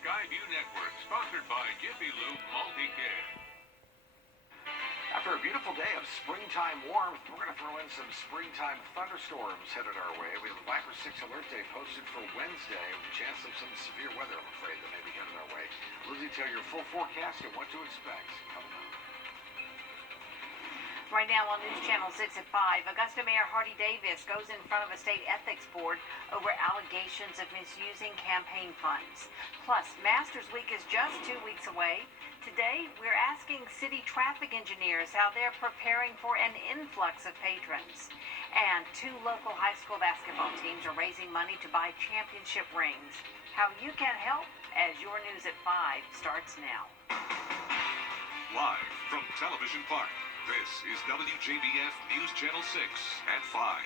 Skyview Network, sponsored by Jiffy Lube Multicare. After a beautiful day of springtime warmth, we're going to throw in some springtime thunderstorms headed our way. We have a Viper 6 alert day posted for Wednesday with a chance of some severe weather, I'm afraid, that may be headed our way. Lizzie, tell your full forecast and what to expect coming up. Right now on News Channel 6 at 5, Augusta Mayor Hardy Davis goes in front of a state ethics board over allegations of misusing campaign funds. Plus, Masters Week is just 2 weeks away. Today, we're asking city traffic engineers how they're preparing for an influx of patrons. And 2 local high school basketball teams are raising money to buy championship rings. How you can help as your News at 5 starts now. Live from Television Park. This is Wjbf News Channel 6 at 5.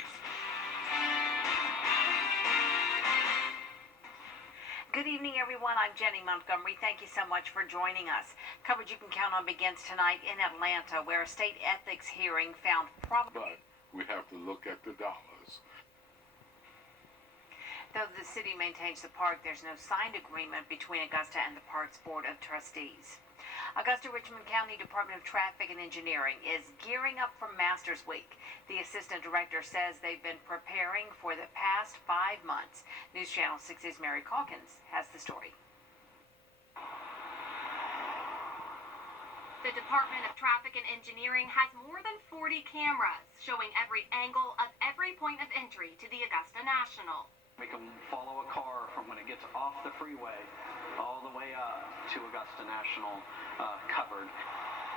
Good evening, everyone. I'm Jenny Montgomery. Thank you so much for joining us. Coverage you can count on begins tonight in Atlanta, where a state ethics hearing found But we have to look at the dollars. Though the city maintains the park, there's no signed agreement between Augusta and the park's board of trustees. Augusta-Richmond County Department of Traffic and Engineering is gearing up for Masters Week. The assistant director says they've been preparing for the past 5 months. News Channel 6's Mary Calkins has the story. The Department of Traffic and Engineering has more than 40 cameras showing every angle of every point of entry to the Augusta National. We can follow a car from when it gets off the freeway all the way up to Augusta National covered.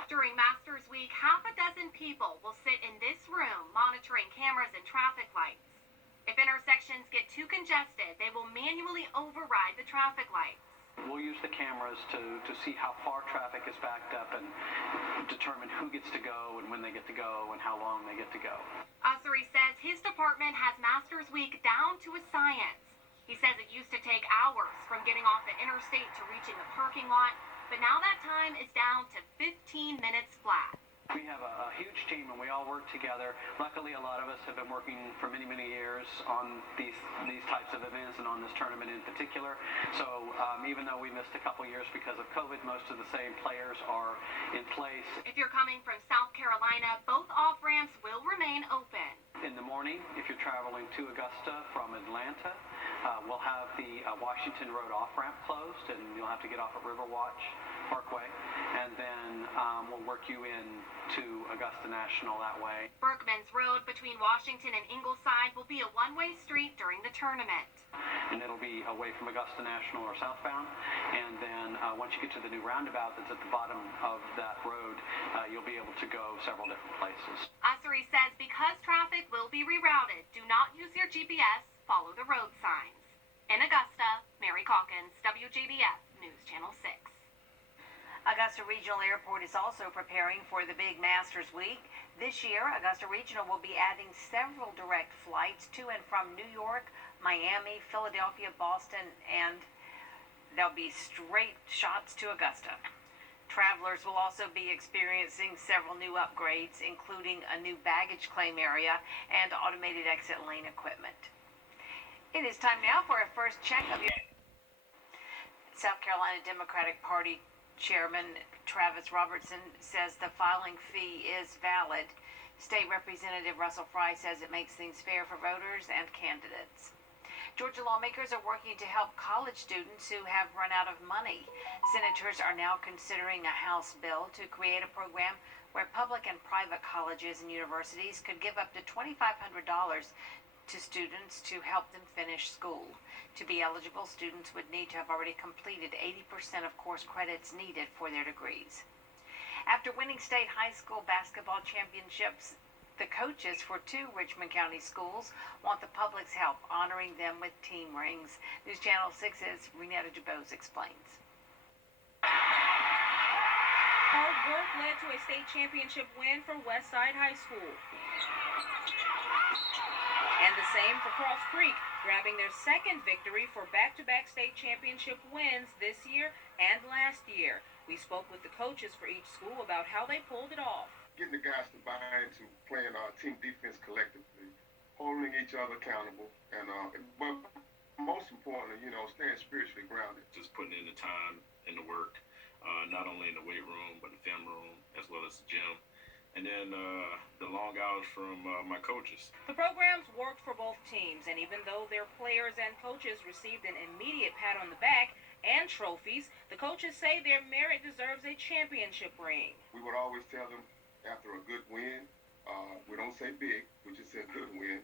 During Masters Week, half a dozen people will sit in this room monitoring cameras and traffic lights. If intersections get too congested, they will manually override the traffic lights. We'll use the cameras to see how far traffic is backed up and determine who gets to go and when they get to go and how long they get to go. Ussery says his department has Masters Week down to a science. He says it used to take hours from getting off the interstate to reaching the parking lot, but now that time is down to 15 minutes flat. We have a huge team and we all work together. Luckily, a lot of us have been working for many, many years on these types of events and on this tournament in particular. So even though we missed a couple years because of COVID, most of the same players are in place. If you're coming from South Carolina, both off-ramps will remain open. In the morning, if you're traveling to Augusta from Atlanta, we'll have the Washington Road off-ramp closed and you'll have to get off at Riverwatch Parkway, and then we'll work you in to Augusta National that way. Berkman's Road between Washington and Ingleside will be a one-way street during the tournament. And it'll be away from Augusta National or southbound, and then once you get to the new roundabout that's at the bottom of that road, you'll be able to go several different places. Ussery says because traffic will be rerouted, do not use your GPS, follow the road signs. In Augusta, Mary Calkins, WJBF News Channel 6. Augusta Regional Airport is also preparing for the big Masters Week. This year, Augusta Regional will be adding several direct flights to and from New York, Miami, Philadelphia, Boston, and there'll be straight shots to Augusta. Travelers will also be experiencing several new upgrades, including a new baggage claim area and automated exit lane equipment. It is time now for a first check of your South Carolina Democratic Party Chairman Travis Robertson says the filing fee is valid. State Representative Russell Fry says it makes things fair for voters and candidates. Georgia lawmakers are working to help college students who have run out of money. Senators are now considering a House bill to create a program where public and private colleges and universities could give up to $2,500 to students to help them finish school. To be eligible, students would need to have already completed 80% of course credits needed for their degrees. After winning state high school basketball championships, the coaches for 2 Richmond County schools want the public's help honoring them with team rings. News Channel 6's Renata Dubose explains. Hard work led to a state championship win for Westside High School. And the same for Cross Creek, grabbing their second victory for back-to-back state championship wins this year and last year. We spoke with the coaches for each school about how they pulled it off. Getting the guys to buy into playing team defense collectively, holding each other accountable, and but most importantly, staying spiritually grounded. Just putting in the time and the work, not only in the weight room, but the film room, as well as the gym. And then the long hours from my coaches. The programs worked for both teams, and even though their players and coaches received an immediate pat on the back and trophies, the coaches say their merit deserves a championship ring. We would always tell them after a good win, we don't say big, we just say good win.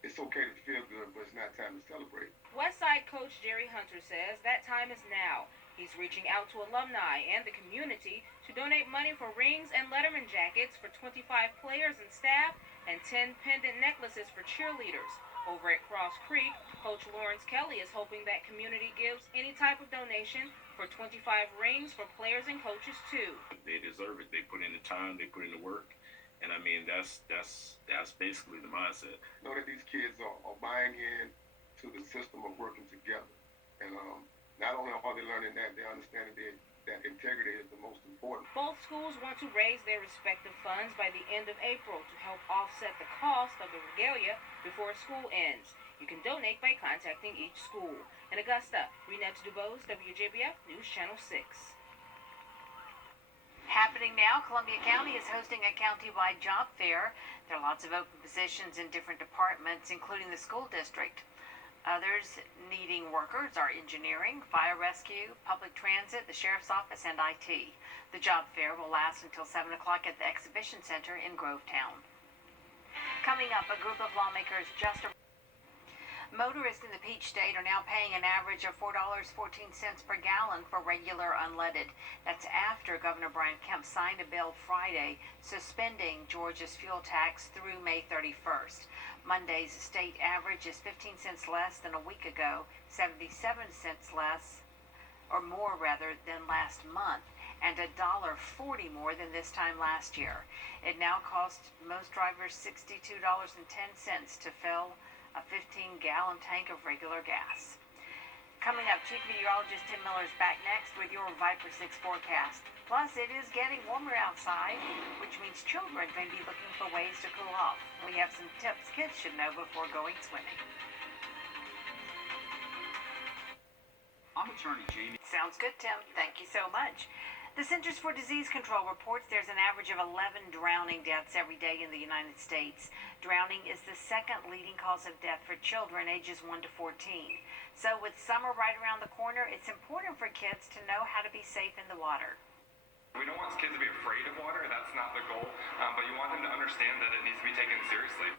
It's okay to feel good, but it's not time to celebrate. Westside coach Jerry Hunter says that time is now. He's reaching out to alumni and the community to donate money for rings and Letterman jackets for 25 players and staff and 10 pendant necklaces for cheerleaders. Over at Cross Creek, Coach Lawrence Kelly is hoping that community gives any type of donation for 25 rings for players and coaches too. They deserve it. They put in the time, they put in the work. And I mean, that's basically the mindset. Know that these kids are buying in to the system of working together. And not only are they learning that, they're understanding that integrity is the most important. Both schools want to raise their respective funds by the end of April to help offset the cost of the regalia before school ends. You can donate by contacting each school. In Augusta, Renette DuBose, WJBF News Channel 6. Happening now, Columbia County is hosting a county-wide job fair. There are lots of open positions in different departments, including the school district. Others needing workers are engineering, fire rescue, public transit, the sheriff's office, and IT. The job fair will last until 7 o'clock at the Exhibition Center in Grovetown. Coming up, a group of lawmakers just Motorists in the Peach State are now paying an average of $4.14 per gallon for regular unleaded. That's after Governor Brian Kemp signed a bill Friday suspending Georgia's fuel tax through May 31st. Monday's state average is 15 cents less than a week ago, 77 cents less, or more rather, than last month, and $1.40 more than this time last year. It now costs most drivers $62.10 to fill a 15-gallon tank of regular gas. Coming up, Chief Meteorologist Tim Miller is back next with your Viper 6 forecast. Plus, it is getting warmer outside, which means children may be looking for ways to cool off. We have some tips kids should know before going swimming. I'm Attorney Jamie. Sounds good, Tim. Thank you so much. The Centers for Disease Control reports there's an average of 11 drowning deaths every day in the United States. Drowning is the second leading cause of death for children ages 1 to 14. So with summer right around the corner, it's important for kids to know how to be safe in the water. We don't want kids to be afraid of water. That's not the goal. But you want them to understand that it needs to be taken seriously.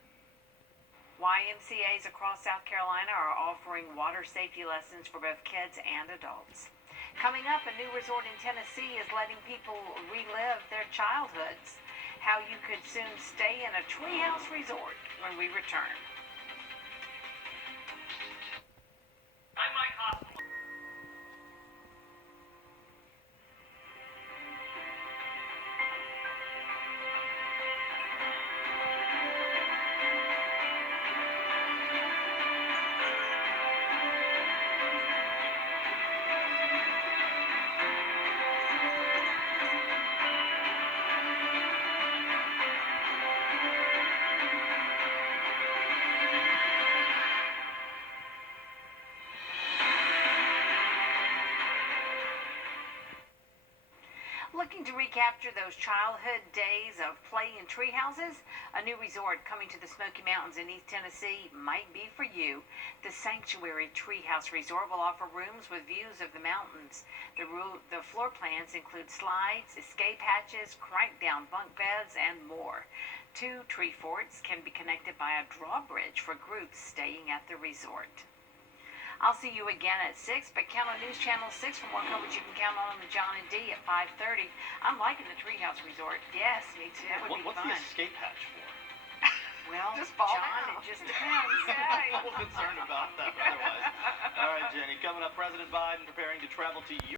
YMCAs across South Carolina are offering water safety lessons for both kids and adults. Coming up, a new resort in Tennessee is letting people relive their childhoods. How you could soon stay in a Treehouse resort when we return. I'm Mike Hospital. Looking to recapture those childhood days of play in tree houses? A new resort coming to the Smoky Mountains in East Tennessee might be for you. The Sanctuary Treehouse Resort will offer rooms with views of the mountains. The floor plans include slides, escape hatches, crank-down bunk beds, and more. 2 tree forts can be connected by a drawbridge for groups staying at the resort. I'll see you again at 6, but count on News Channel 6 for more coverage you can count on the John and D at 5:30. I'm liking the Treehouse Resort. Yes, me too. That would be What's fun. the escape hatch for? Well, Just fall John, down. it just depends. I'm a little concerned about that, but otherwise. All right, Jenny. Coming up, President Biden preparing to travel to